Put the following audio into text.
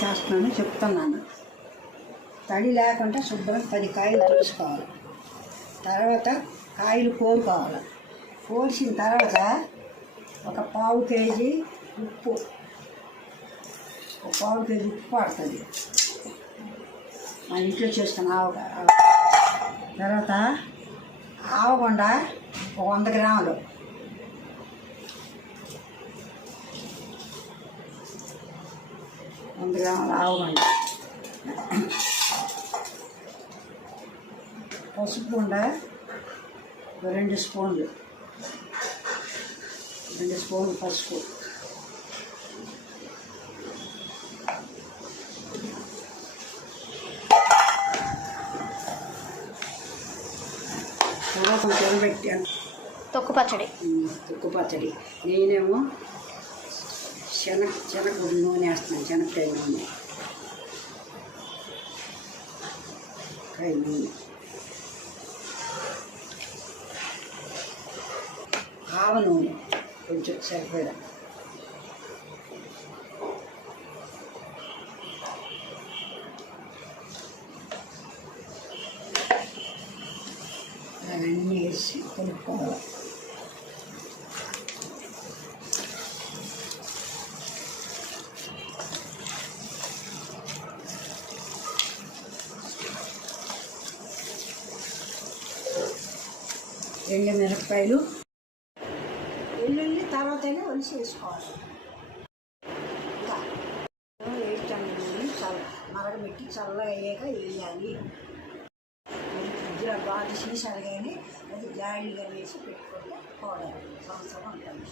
చేస్తున్నాను చెప్తున్నాను. తడి లేకుండా శుభ్రం 10 కాయలు తుడుచుకోవాలి. తర్వాత కాయలు కోరుకోవాలి. కోసిన తర్వాత ఒక పావు కేజీ ఉప్పు పడుతుంది. మన ఇంట్లో చేసుకున్న తర్వాత ఆవగొండ 100 గ్రాములు, ఆవగొండ, పసుపు ఉండ 2 స్పూన్లు పసుపు, తర్వాత కొంచెం పెట్టాను తొక్కు పచ్చడి. నేనేమో శనగ నూనె వేస్తున్నాను, శనగకాయ నూనె, ఆవ నూనె కొంచెం సరిపడా, అవన్నీ వేసి కలుపుకోవాలి. ఎండు మిరపకాయలు, వెల్లుల్లి తర్వాతనే ఒలిసి వేసుకోవాలి. ఇంకా మరగబెట్టి చల్లగా అయ్యాక వేయాలి. ఫ్రిడ్జ్లో బాగా సీసాలు కానీ అది జాయిలుగా వేసి పెట్టుకుంటే పోవాలి, సంవత్సరం ఉంటుంది.